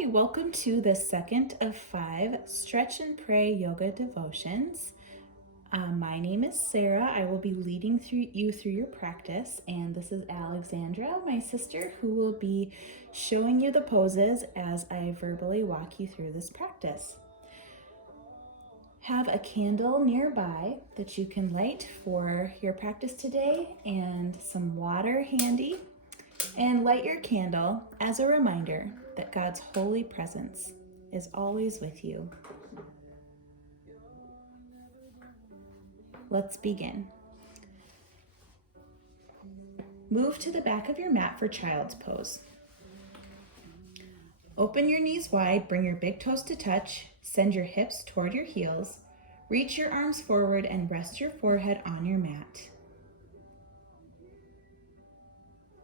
Hi, welcome to the second of 5 Stretch and Pray Yoga Devotions. My name is Sarah. I will be leading you through your practice, and this is Alexandra, my sister, who will be showing you the poses as I verbally walk you through this practice. Have a candle nearby that you can light for your practice today and some water handy. And light your candle as a reminder that God's holy presence is always with you. Let's begin. Move to the back of your mat for child's pose. Open your knees wide, bring your big toes to touch, send your hips toward your heels, reach your arms forward and rest your forehead on your mat.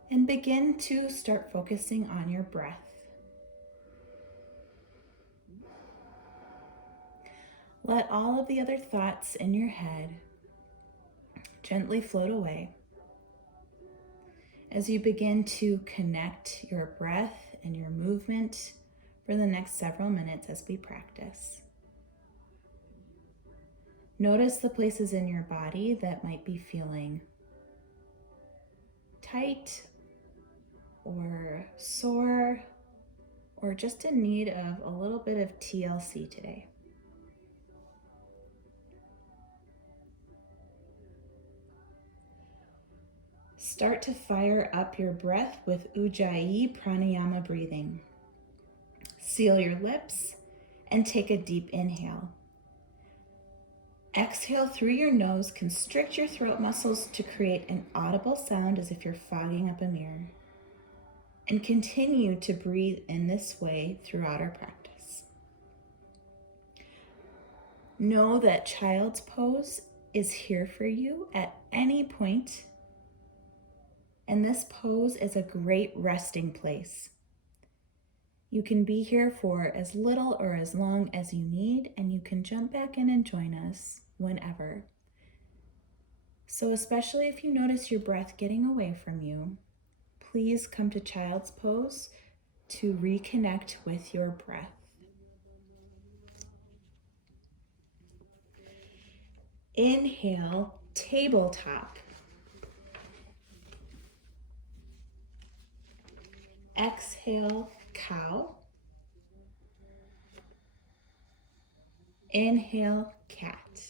And begin to start focusing on your breath. Let all of the other thoughts in your head gently float away as you begin to connect your breath and your movement for the next several minutes as we practice. Notice the places in your body that might be feeling tight or sore or just in need of a little bit of TLC today. Start to fire up your breath with Ujjayi Pranayama breathing. Seal your lips and take a deep inhale. Exhale through your nose, constrict your throat muscles to create an audible sound as if you're fogging up a mirror. And continue to breathe in this way throughout our practice. Know that child's pose is here for you at any point, and this pose is a great resting place. You can be here for as little or as long as you need, and you can jump back in and join us whenever. So especially if you notice your breath getting away from you, please come to child's pose to reconnect with your breath. Inhale, tabletop. Exhale, cow. Inhale, cat.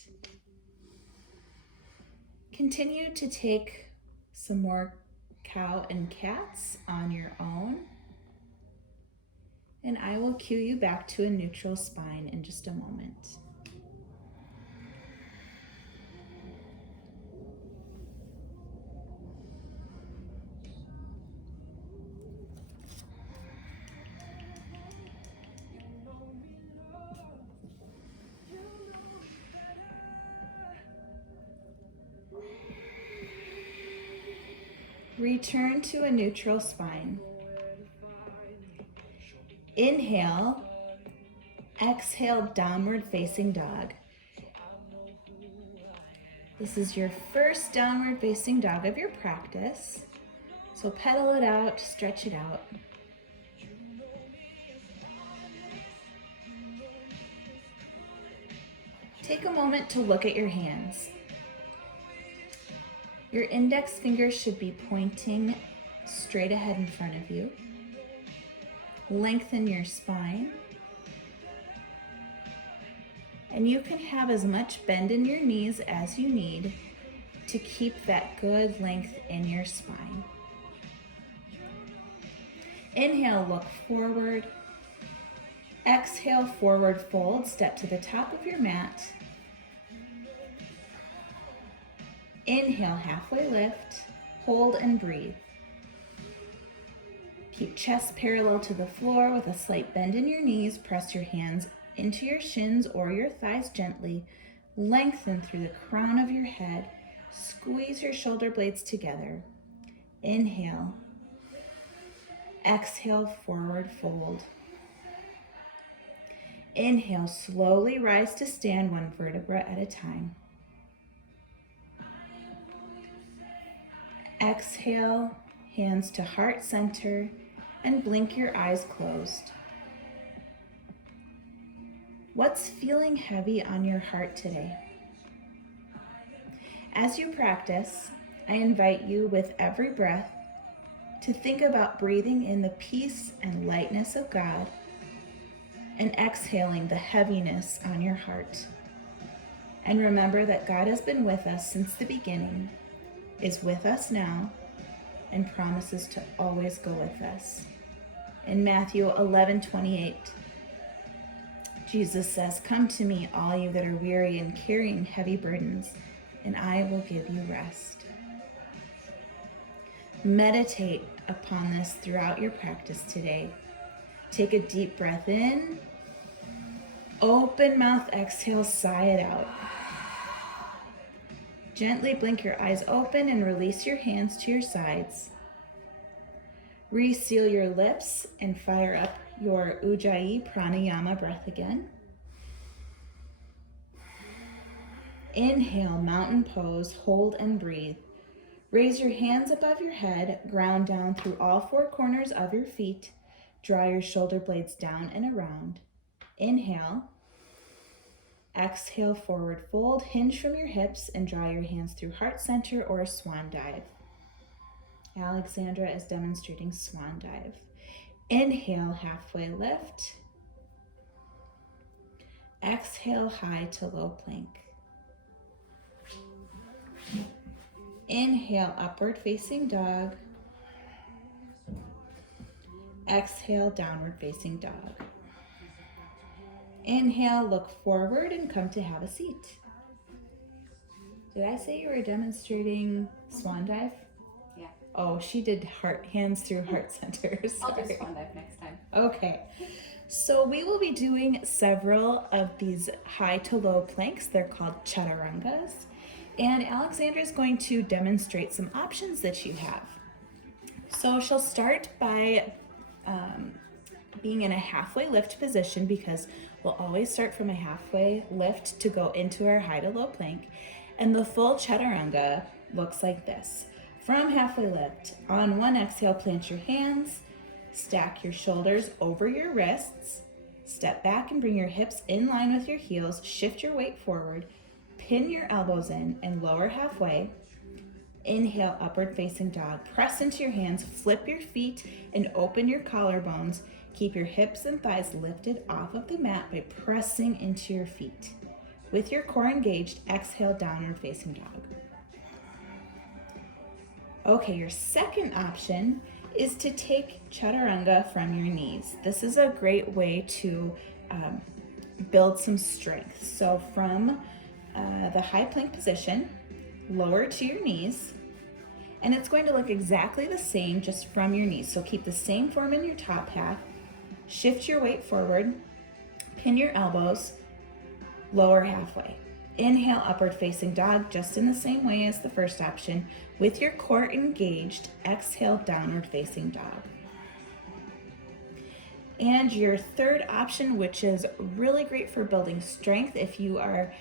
Continue to take some more cow and cats on your own. And I will cue you back to a neutral spine in just a moment. Return to a neutral spine. Inhale, exhale, downward facing dog. This is your first downward facing dog of your practice. So pedal it out, stretch it out. Take a moment to look at your hands. Your index fingers should be pointing straight ahead in front of you. Lengthen your spine. And you can have as much bend in your knees as you need to keep that good length in your spine. Inhale, look forward. Exhale, forward fold. Step to the top of your mat. Inhale, halfway lift. Hold and breathe. Keep chest parallel to the floor with a slight bend in your knees. Press your hands into your shins or your thighs gently. Lengthen through the crown of your head. Squeeze your shoulder blades together. Inhale. Exhale, forward fold. Inhale, slowly rise to stand one vertebra at a time. Exhale, hands to heart center, and blink your eyes closed. What's feeling heavy on your heart today? As you practice, I invite you with every breath to think about breathing in the peace and lightness of God and exhaling the heaviness on your heart. And remember that God has been with us since the beginning, is with us now, and promises to always go with us. In Matthew 11:28, Jesus says, "Come to me, all you that are weary and carrying heavy burdens, and I will give you rest." Meditate upon this throughout your practice today. Take a deep breath in. Open mouth, exhale, sigh it out. Gently blink your eyes open and release your hands to your sides. Reseal your lips and fire up your Ujjayi Pranayama breath again. Inhale, mountain pose, hold and breathe. Raise your hands above your head, ground down through all four corners of your feet. Draw your shoulder blades down and around. Inhale. Exhale, forward fold, hinge from your hips and draw your hands through heart center or swan dive. Alexandra is demonstrating swan dive. Inhale, halfway lift. Exhale, high to low plank. Inhale, upward facing dog. Exhale, downward facing dog. Inhale, look forward and come to have a seat. Did I say you were demonstrating swan dive? Yeah. Oh, she did hands through heart centers. I'll do swan dive next time. Okay. So we will be doing several of these high to low planks. They're called chaturangas. And Alexandra is going to demonstrate some options that you have. So she'll start by being in a halfway lift position, because we'll always start from a halfway lift to go into our high to low plank. And the full chaturanga looks like this. From halfway lift, on one exhale, plant your hands, stack your shoulders over your wrists, step back and bring your hips in line with your heels, shift your weight forward, pin your elbows in and lower halfway. Inhale, upward facing dog. Press into your hands, flip your feet and open your collarbones. Keep your hips and thighs lifted off of the mat by pressing into your feet. With your core engaged, exhale, downward facing dog. Okay, your second option is to take chaturanga from your knees. This is a great way to build some strength. So from the high plank position, lower to your knees, and it's going to look exactly the same just from your knees. So keep the same form in your top half, shift your weight forward, pin your elbows, lower halfway. Inhale, upward facing dog, just in the same way as the first option. With your core engaged, exhale, downward facing dog. And your third option, which is really great for building strength if you are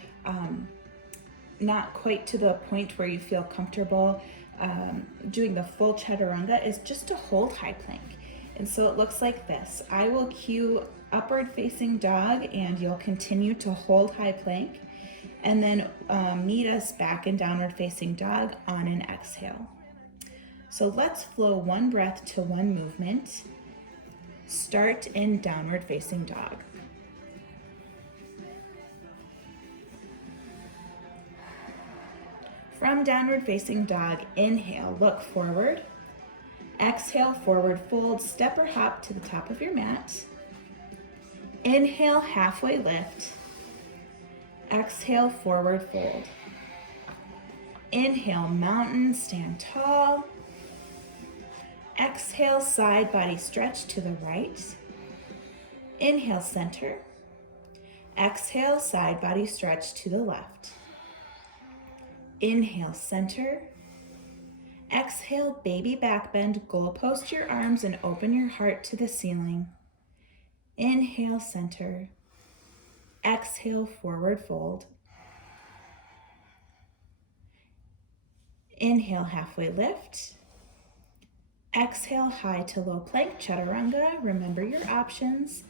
not quite to the point where you feel comfortable doing the full chaturanga, is just to hold high plank. And so it looks like this. I will cue upward facing dog and you'll continue to hold high plank, and then meet us back in downward facing dog on an exhale. So let's flow one breath to one movement. Start in downward facing dog. From downward facing dog, inhale, look forward. Exhale, forward fold, step or hop to the top of your mat. Inhale, halfway lift. Exhale, forward fold. Inhale, mountain, stand tall. Exhale, side body stretch to the right. Inhale, center. Exhale, side body stretch to the left. Inhale, center. Exhale, baby back bend, goal post your arms and open your heart to the ceiling. Inhale, center. Exhale, forward fold. Inhale, halfway lift. Exhale, high to low plank, chaturanga. Remember your options.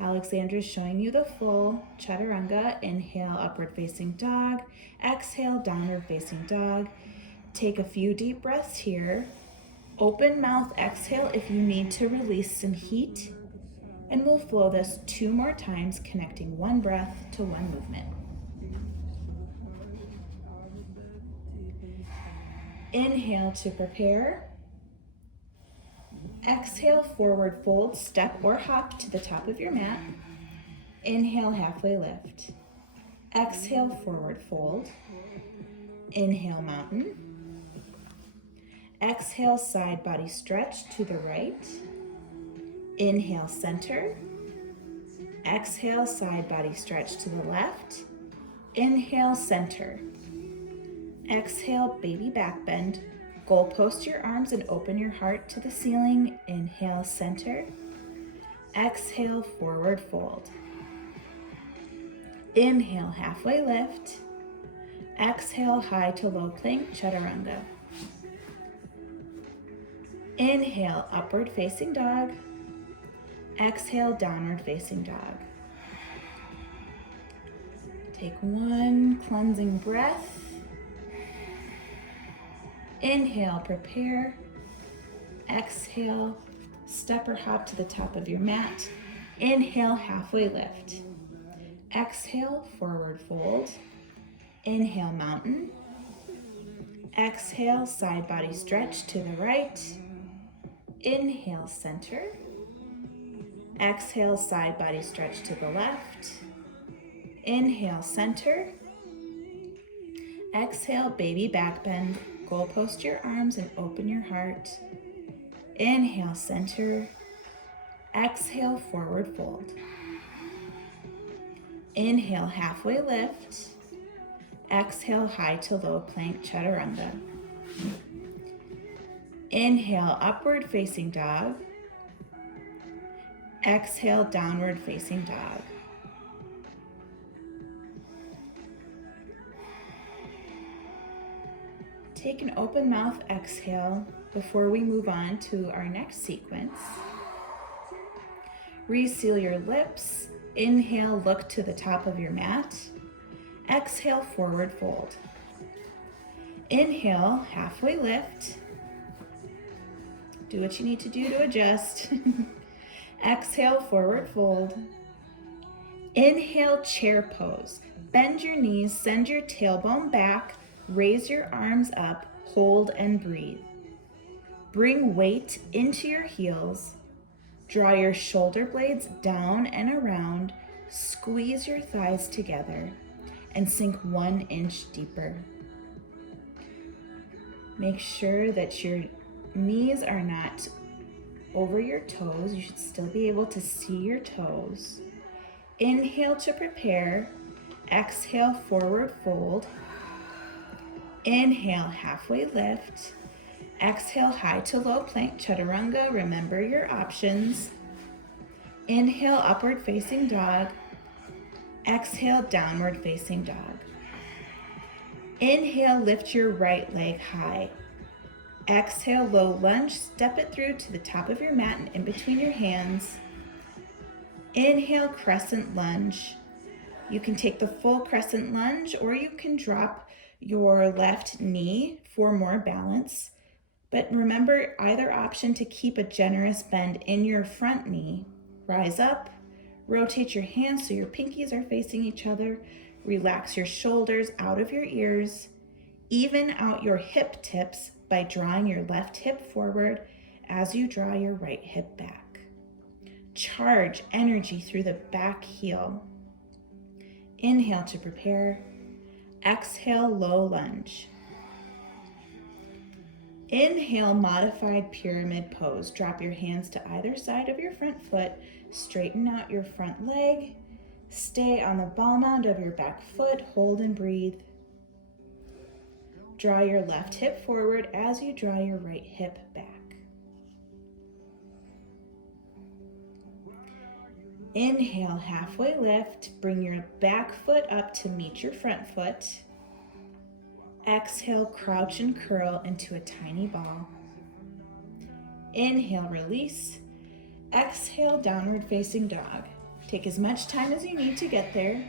Alexandra's showing you the full chaturanga. Inhale, upward facing dog. Exhale, downward facing dog. Take a few deep breaths here. Open mouth exhale if you need to release some heat. And we'll flow this 2 more times, connecting one breath to one movement. Inhale to prepare. Exhale, forward fold, step or hop to the top of your mat. Inhale, halfway lift. Exhale, forward fold. Inhale, mountain. Exhale, side body stretch to the right. Inhale, center. Exhale, side body stretch to the left. Inhale, center. Exhale, baby back bend. Goalpost your arms and open your heart to the ceiling. Inhale, center. Exhale, forward fold. Inhale, halfway lift. Exhale, high to low plank, chaturanga. Inhale, upward facing dog. Exhale, downward facing dog. Take one cleansing breath. Inhale, prepare. Exhale, step or hop to the top of your mat. Inhale, halfway lift. Exhale, forward fold. Inhale, mountain. Exhale, side body stretch to the right. Inhale, center. Exhale, side body stretch to the left. Inhale, center. Exhale, baby back bend. Goalpost your arms and open your heart. Inhale, center. Exhale, forward fold. Inhale, halfway lift. Exhale, high to low plank, chaturanga. Inhale, upward facing dog. Exhale, downward facing dog. Take an open mouth exhale before we move on to our next sequence. Reseal your lips. Inhale, look to the top of your mat. Exhale, forward fold. Inhale, halfway lift. Do what you need to do to adjust. Exhale, forward fold. Inhale, chair pose. Bend your knees, send your tailbone back, raise your arms up, hold and breathe. Bring weight into your heels. Draw your shoulder blades down and around, squeeze your thighs together, and sink 1 inch deeper. Make sure that your knees are not over your toes. You should still be able to see your toes. Inhale to prepare. Exhale, forward fold. Inhale, halfway lift. Exhale, high to low plank, chaturanga. Remember your options. Inhale, upward facing dog. Exhale, downward facing dog. Inhale, lift your right leg high. Exhale, low lunge, step it through to the top of your mat and in between your hands. Inhale, crescent lunge. You can take the full crescent lunge or you can drop your left knee for more balance. But remember either option to keep a generous bend in your front knee. Rise up, rotate your hands so your pinkies are facing each other. Relax your shoulders out of your ears. Even out your hip tips by drawing your left hip forward as you draw your right hip back. Charge energy through the back heel. Inhale to prepare. Exhale, low lunge. Inhale, modified pyramid pose. Drop your hands to either side of your front foot. Straighten out your front leg. Stay on the ball mound of your back foot. Hold and breathe. Draw your left hip forward as you draw your right hip back. Inhale, halfway lift. Bring your back foot up to meet your front foot. Exhale, crouch and curl into a tiny ball. Inhale, release. Exhale, downward facing dog. Take as much time as you need to get there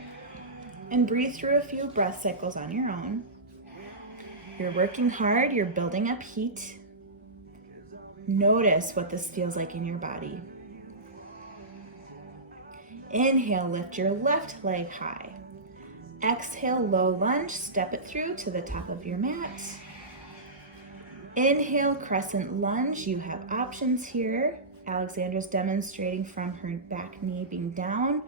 and breathe through a few breath cycles on your own. You're working hard, you're building up heat. Notice what this feels like in your body. Inhale, lift your left leg high. Exhale, low lunge, step it through to the top of your mat. Inhale, crescent lunge. You have options here. Alexandra's demonstrating from her back knee being down.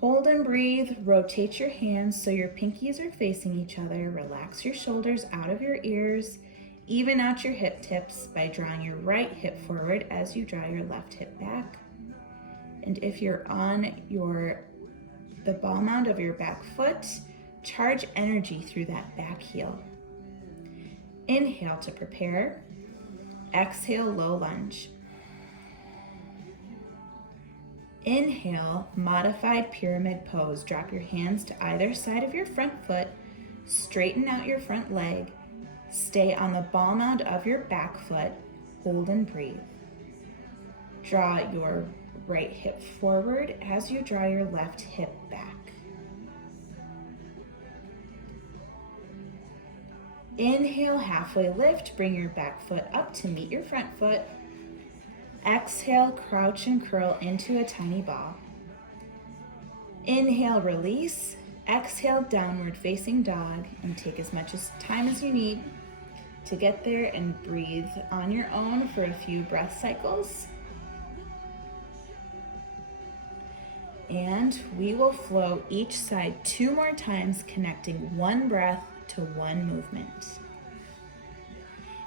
Hold and breathe. Rotate your hands so your pinkies are facing each other. Relax your shoulders out of your ears. Even out your hip tips by drawing your right hip forward as you draw your left hip back. And if you're on the ball mound of your back foot, charge energy through that back heel. Inhale to prepare. Exhale, low lunge. Inhale, modified pyramid pose. Drop your hands to either side of your front foot. Straighten out your front leg. Stay on the ball mound of your back foot. Hold and breathe. Draw your right hip forward as you draw your left hip back. Inhale, halfway lift. Bring your back foot up to meet your front foot. Exhale, crouch and curl into a tiny ball. Inhale, release. Exhale, downward facing dog, and take as much time as you need to get there and breathe on your own for a few breath cycles. And we will flow each side 2 more times, connecting one breath to one movement.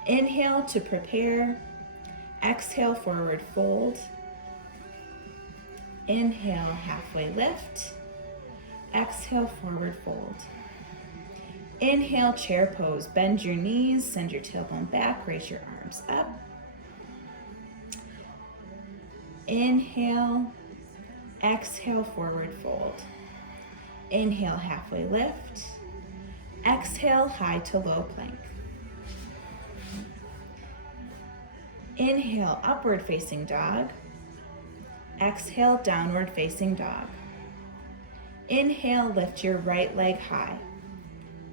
Inhale to prepare. Exhale, forward fold. Inhale, halfway lift. Exhale, forward fold. Inhale, chair pose. Bend your knees, send your tailbone back, raise your arms up. Inhale, exhale, forward fold. Inhale, halfway lift. Exhale, high to low plank. Inhale, upward facing dog. Exhale, downward facing dog. Inhale, lift your right leg high.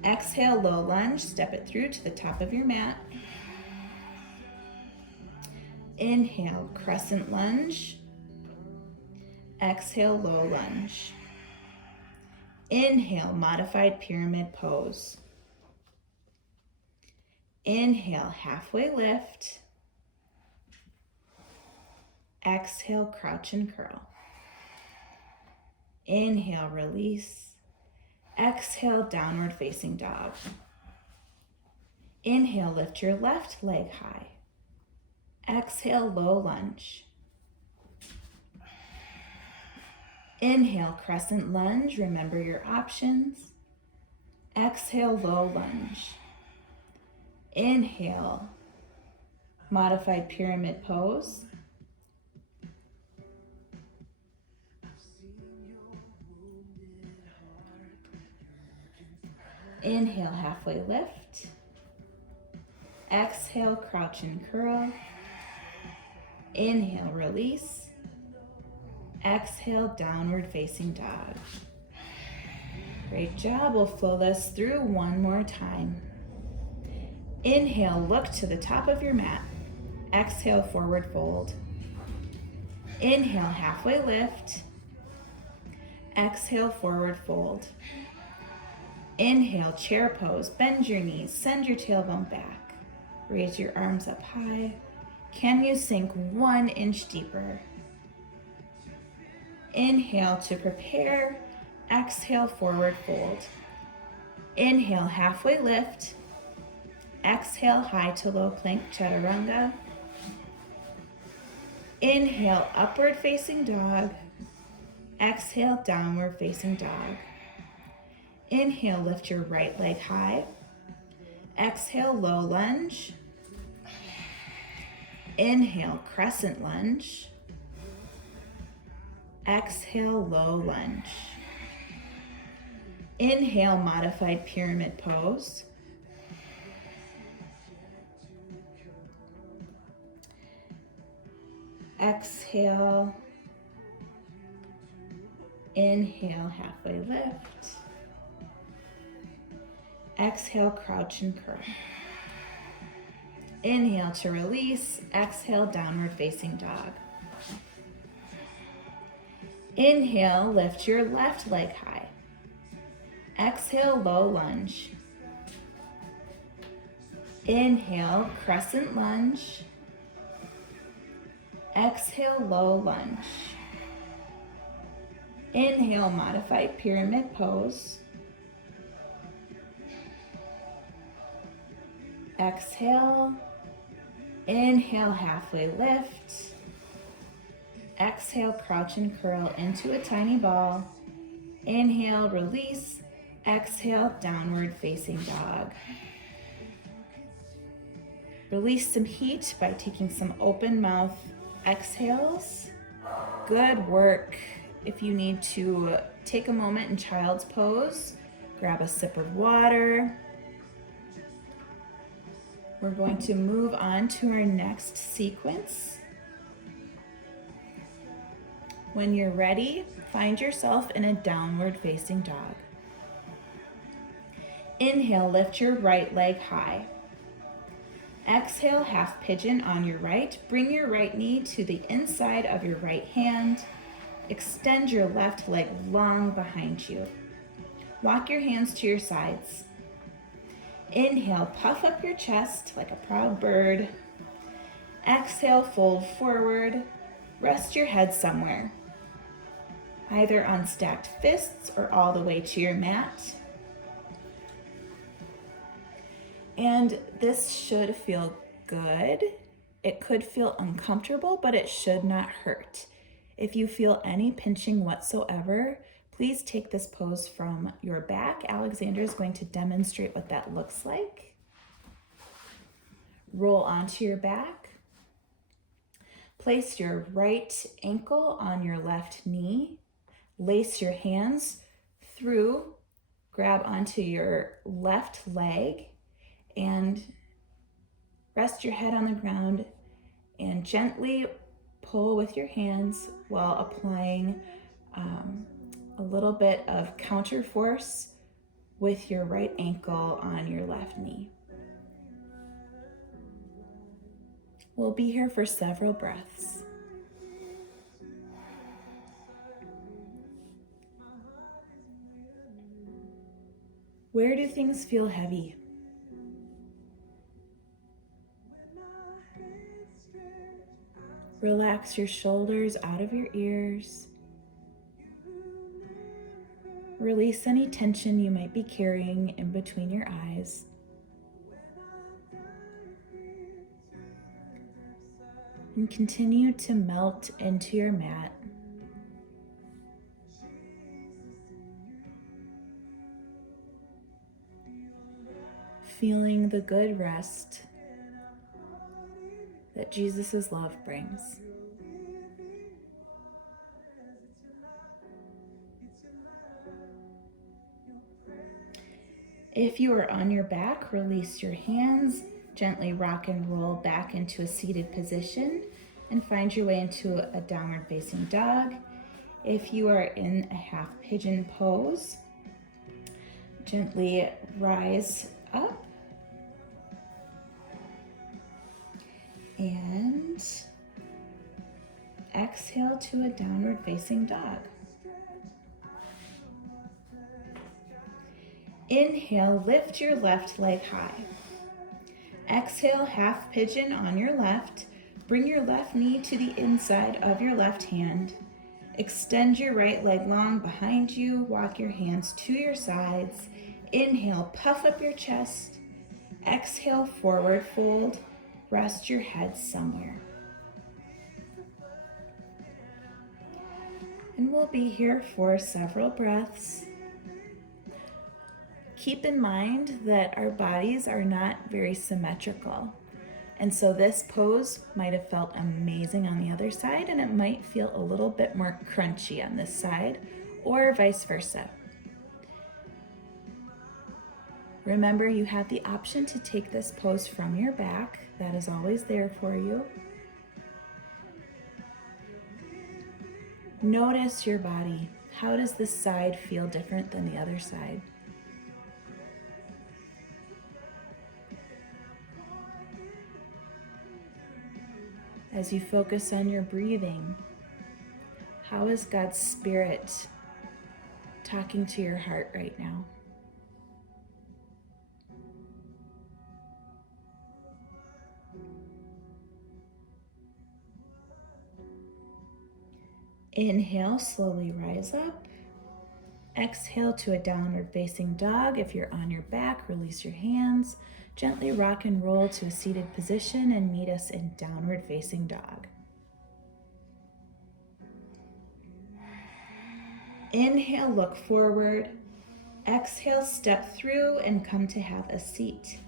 Exhale, low lunge, step it through to the top of your mat. Inhale, crescent lunge. Exhale, low lunge. Inhale, modified pyramid pose. Inhale, halfway lift. Exhale, crouch and curl. Inhale, release. Exhale, downward facing dog. Inhale, lift your left leg high. Exhale, low lunge. Inhale, crescent lunge. Remember your options. Exhale, low lunge. Inhale, modified pyramid pose. Inhale, halfway lift. Exhale, crouch and curl. Inhale, release. Exhale, downward facing dog. Great job. We'll flow this through one more time. Inhale, look to the top of your mat. Exhale, forward fold. Inhale, halfway lift. Exhale, forward fold. Inhale, chair pose. Bend your knees, send your tailbone back. Raise your arms up high. Can you sink 1 inch deeper? Inhale to prepare. Exhale, forward fold. Inhale, halfway lift. Exhale, high to low plank chaturanga. Inhale, upward facing dog. Exhale, downward facing dog. Inhale, lift your right leg high. Exhale, low lunge. Inhale, crescent lunge. Exhale, low lunge. Inhale, modified pyramid pose. Exhale. Inhale, halfway lift. Exhale, crouch and curl. Inhale to release. Exhale, downward facing dog. Inhale, lift your left leg high. Exhale, low lunge. Inhale, crescent lunge. Exhale, low lunge. Inhale, modified pyramid pose. Exhale. Inhale, halfway lift. Exhale, crouch and curl into a tiny ball. Inhale, release. Exhale, downward facing dog. Release some heat by taking some open mouth exhales. Good work. If you need to take a moment in child's pose, grab a sip of water. We're going to move on to our next sequence. When you're ready, find yourself in a downward facing dog. Inhale, lift your right leg high. Exhale, half pigeon on your right. Bring your right knee to the inside of your right hand. Extend your left leg long behind you. Walk your hands to your sides. Inhale, puff up your chest like a proud bird. Exhale, fold forward. Rest your head somewhere, either on stacked fists or all the way to your mat. And this should feel good. It could feel uncomfortable, but it should not hurt. If you feel any pinching whatsoever, please take this pose from your back. Alexandra is going to demonstrate what that looks like. Roll onto your back. Place your right ankle on your left knee. Lace your hands through. Grab onto your left leg and rest your head on the ground and gently pull with your hands while applying a little bit of counter force with your right ankle on your left knee. We'll be here for several breaths. Where do things feel heavy? Relax your shoulders out of your ears. Release any tension you might be carrying in between your eyes. And continue to melt into your mat. Feeling the good rest that Jesus' love brings. If you are on your back, release your hands, gently rock and roll back into a seated position and find your way into a downward facing dog. If you are in a half pigeon pose, gently rise up and exhale to a downward facing dog. Inhale, lift your left leg high. Exhale, half pigeon on your left. Bring your left knee to the inside of your left hand. Extend your right leg long behind you. Walk your hands to your sides. Inhale, puff up your chest. Exhale, forward fold. Rest your head somewhere. And we'll be here for several breaths. Keep in mind that our bodies are not very symmetrical. And so this pose might have felt amazing on the other side, and it might feel a little bit more crunchy on this side, or vice versa. Remember, you have the option to take this pose from your back. That is always there for you. Notice your body. How does this side feel different than the other side? As you focus on your breathing, how is God's Spirit talking to your heart right now? Inhale, slowly rise up. Exhale to a downward facing dog. If you're on your back, release your hands. Gently rock and roll to a seated position and meet us in downward facing dog. Inhale, look forward. Exhale, step through and come to have a seat.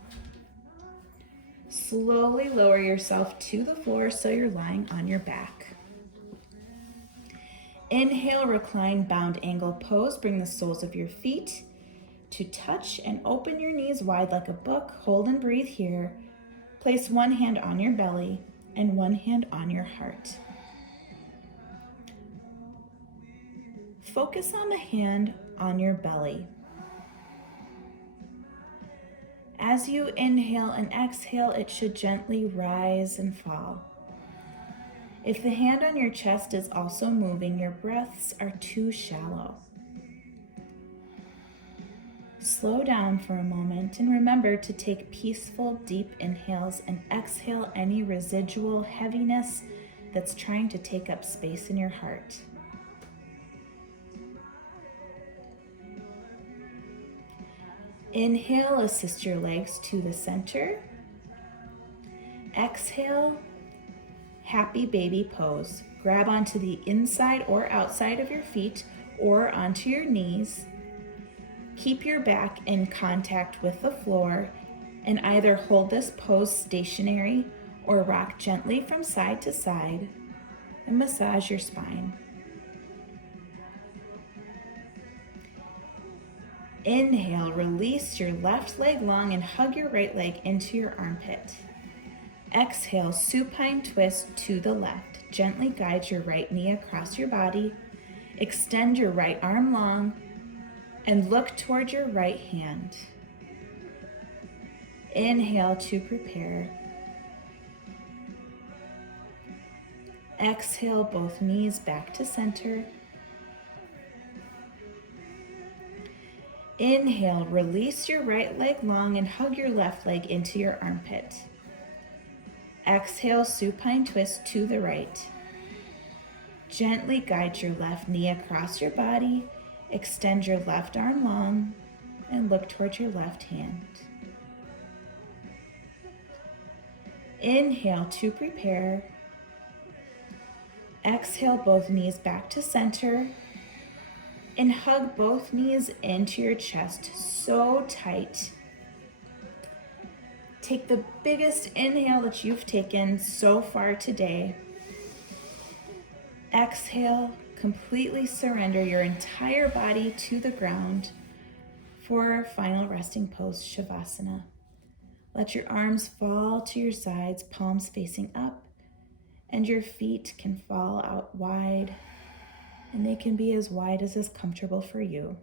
Slowly lower yourself to the floor so you're lying on your back. Inhale, recline, bound angle pose. Bring the soles of your feet to touch and open your knees wide like a book. Hold and breathe here. Place one hand on your belly and one hand on your heart. Focus on the hand on your belly. As you inhale and exhale, it should gently rise and fall. If the hand on your chest is also moving, your breaths are too shallow. Slow down for a moment and remember to take peaceful, deep inhales and exhale any residual heaviness that's trying to take up space in your heart. Inhale, assist your legs to the center. Exhale, happy baby pose. Grab onto the inside or outside of your feet or onto your knees. Keep your back in contact with the floor and either hold this pose stationary or rock gently from side to side and massage your spine. Inhale, release your left leg long and hug your right leg into your armpit. Exhale, supine twist to the left. Gently guide your right knee across your body. Extend your right arm long and look toward your right hand. Inhale to prepare. Exhale, both knees back to center. Inhale, release your right leg long and hug your left leg into your armpit. Exhale, supine twist to the right. Gently guide your left knee across your body. Extend your left arm long and look towards your left hand. Inhale to prepare. Exhale, both knees back to center. And hug both knees into your chest so tight. Take the biggest inhale that you've taken so far today. Exhale, completely surrender your entire body to the ground for our final resting pose, Shavasana. Let your arms fall to your sides, palms facing up, and your feet can fall out wide, and they can be as wide as is comfortable for you.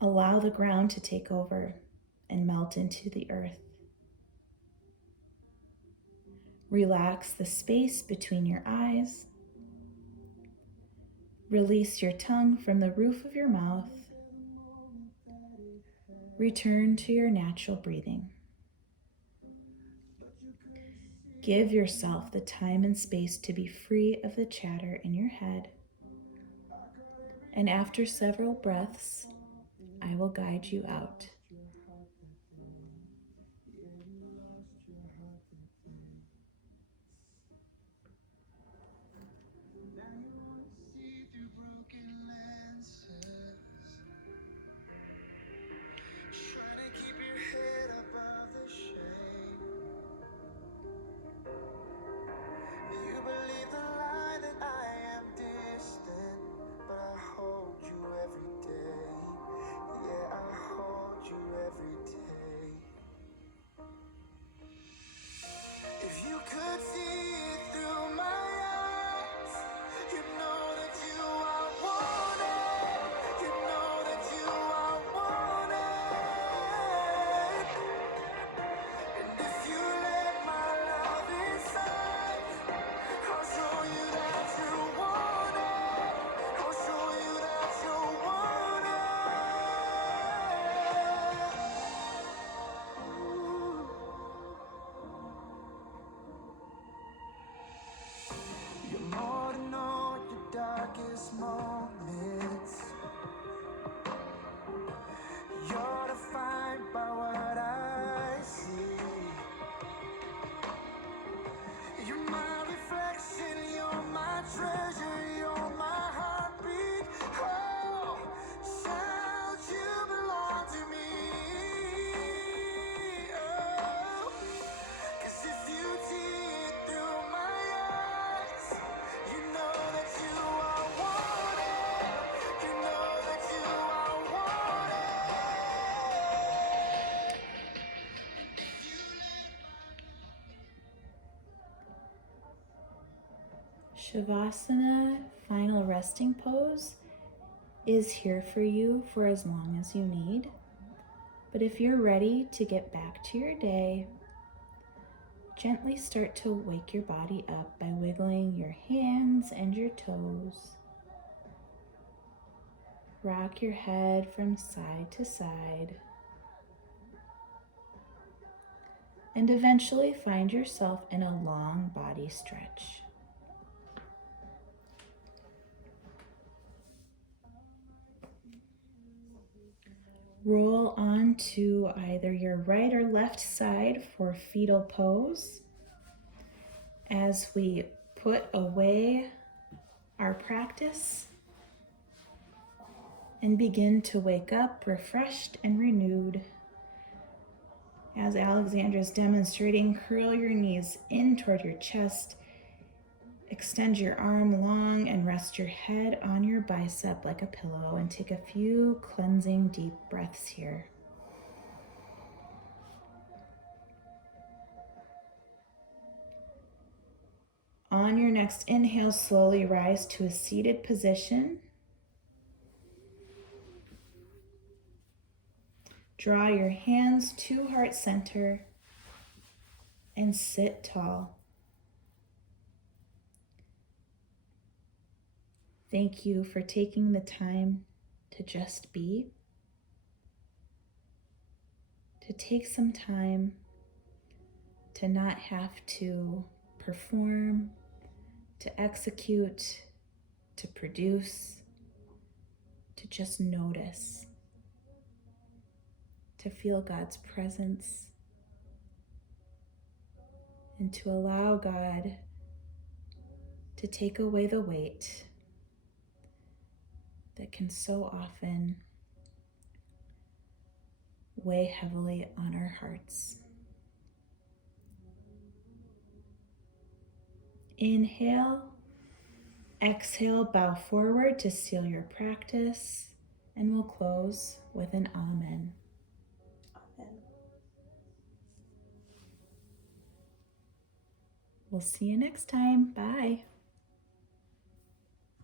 Allow the ground to take over and melt into the earth. Relax the space between your eyes. Release your tongue from the roof of your mouth. Return to your natural breathing. Give yourself the time and space to be free of the chatter in your head. And after several breaths, I will guide you out. Could see it through my eyes, you know that you are darkest moments. You're defined by what I see. You're my reflection, you're my treasure, you're my heartbeat. Oh, child, you belong to me. Oh, 'cause if you see it through my eyes, you know that you are wanted. You know that you are wanted. Shavasana, final resting pose, is here for you for as long as you need. But if you're ready to get back to your day, gently start to wake your body up by wiggling your hands and your toes. Rock your head from side to side. And eventually find yourself in a long body stretch. Roll onto either your right or left side for fetal pose as we put away our practice and begin to wake up refreshed and renewed. As Alexandra's demonstrating, curl your knees in toward your chest. Extend your arm long and rest your head on your bicep like a pillow, and take a few cleansing deep breaths here. On your next inhale, slowly rise to a seated position. Draw your hands to heart center and sit tall. Thank you for taking the time to just be, to take some time to not have to perform, to execute, to produce, to just notice, to feel God's presence, and to allow God to take away the weight that can so often weigh heavily on our hearts. Inhale, exhale, bow forward to seal your practice, and we'll close with an amen. Amen. We'll see you next time. Bye.